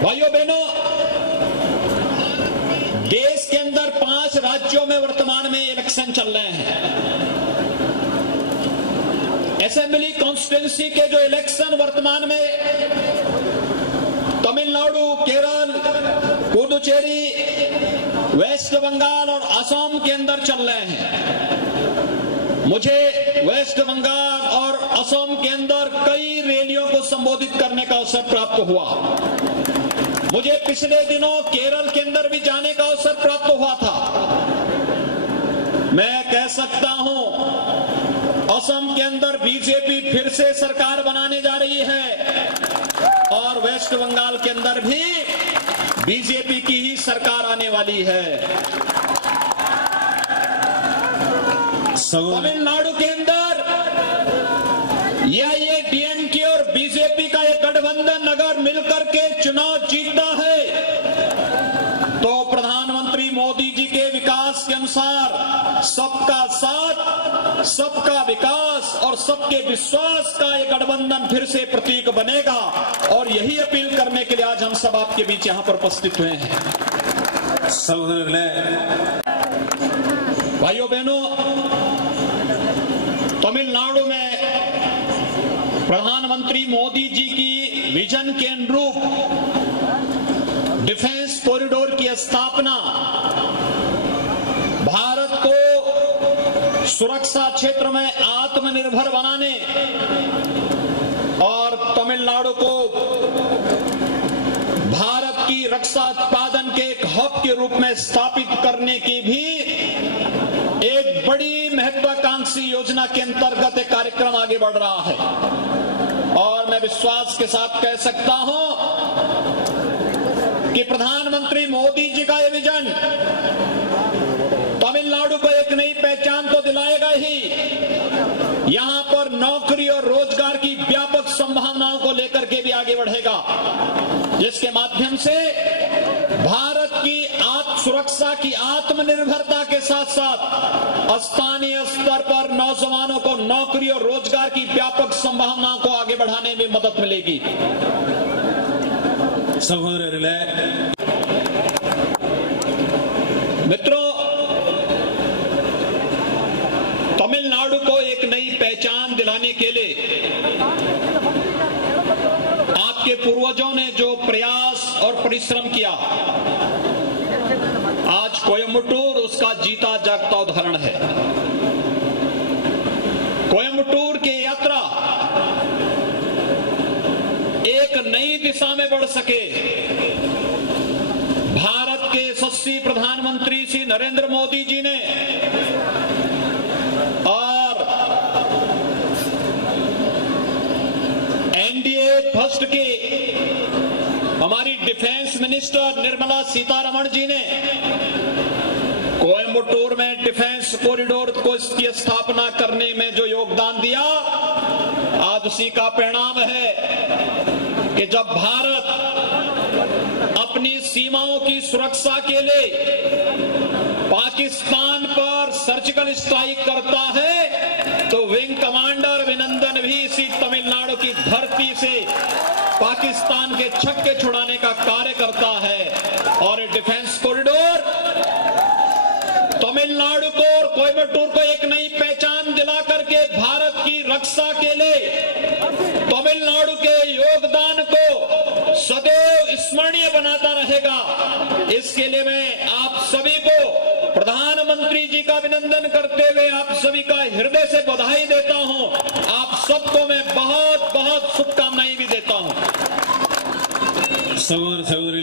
भाइयों बहनों, देश के अंदर 5 राज्यों में वर्तमान में इलेक्शन चल रहे हैं। असेंबली कॉन्स्टिट्यूंसी के जो इलेक्शन वर्तमान में तमिलनाडु, केरल, पुडुचेरी, वेस्ट बंगाल और असम के अंदर चल रहे हैं। मुझे वेस्ट बंगाल और असम के अंदर कई रैलियों को संबोधित करने का अवसर प्राप्त हुआ। मुझे पिछले दिनों केरल के अंदर भी जाने का अवसर प्राप्त हुआ था। मैं कह सकता हूं, असम के अंदर बीजेपी फिर से सरकार बनाने जा रही है और वेस्ट बंगाल के अंदर भी बीजेपी की ही सरकार आने वाली है। तमिलनाडु के अंदर ये डीएमके और बीजेपी का एक गठबंधन अगर मिलकर के चुनाव जीतता है तो प्रधानमंत्री मोदी जी के विकास के अनुसार सबका साथ, सबका विकास और सबके विश्वास का एक गठबंधन फिर से प्रतीक बनेगा। और यही अपील करने के लिए आज हम सब आपके बीच यहां पर उपस्थित हुए हैं। भाइयों बहनों, तमिलनाडु में प्रधानमंत्री मोदी जी की विजन के अनुरूप डिफेंस कॉरिडोर की स्थापना भारत को सुरक्षा क्षेत्र में आत्मनिर्भर बनाने और तमिलनाडु को भारत की रक्षा उत्पादन के एक हब के रूप में स्थापित करने की भी एक बड़ी महत्वाकांक्षी योजना के अंतर्गत एक कार्यक्रम आगे बढ़ रहा है। और मैं विश्वास के साथ कह सकता हूं कि प्रधानमंत्री मोदी जी का ये विजन तमिलनाडु को एक नई पहचान तो दिलाएगा ही, यहां पर नौकरी और रोजगार की व्यापक संभावनाओं को लेकर के भी आगे बढ़ेगा, जिसके माध्यम से भारत की सुरक्षा की आत्मनिर्भरता के साथ साथ स्थानीय स्तर पर नौजवानों को नौकरी और रोजगार की व्यापक संभावनाओं को आगे बढ़ाने में मदद मिलेगी। मित्रों, तमिलनाडु को एक नई पहचान दिलाने के लिए आपके पूर्वजों ने जो प्रयास और परिश्रम किया, आज कोयम्बटूर उसका जीता जागता उदाहरण है। कोयम्बटूर की यात्रा एक नई दिशा में बढ़ सके, भारत के यशस्वी प्रधानमंत्री श्री नरेंद्र मोदी जी ने और एनडीए फर्स्ट के हमारी डिफेंस मिनिस्टर निर्मला सीतारमण जी ने कोयम्बटूर में डिफेंस कॉरिडोर को इसकी स्थापना करने में जो योगदान दिया, आज उसी का परिणाम है कि जब भारत अपनी सीमाओं की सुरक्षा के लिए पाकिस्तान पर सर्जिकल स्ट्राइक करता है तो विंग कमांडर अभिनंदन भी इसी तमिलनाडु की धरती से पाकिस्तान के छक्के छुड़ाने का कार्य करता है। और डिफेंस कॉरिडोर तमिलनाडु को और कोयम्बटूर को एक नई पहचान दिला करके भारत की रक्षा के लिए तमिलनाडु के योगदान को सदैव स्मरणीय बनाता रहेगा। इसके लिए मैं आप सभी को प्रधानमंत्री जी का अभिनंदन करते हुए आप सभी का हृदय से बधाई देता हूं। आप सबको मैं बहुत बहुत शुभकामनाएं भी देता हूं। सहोदर सहोदरी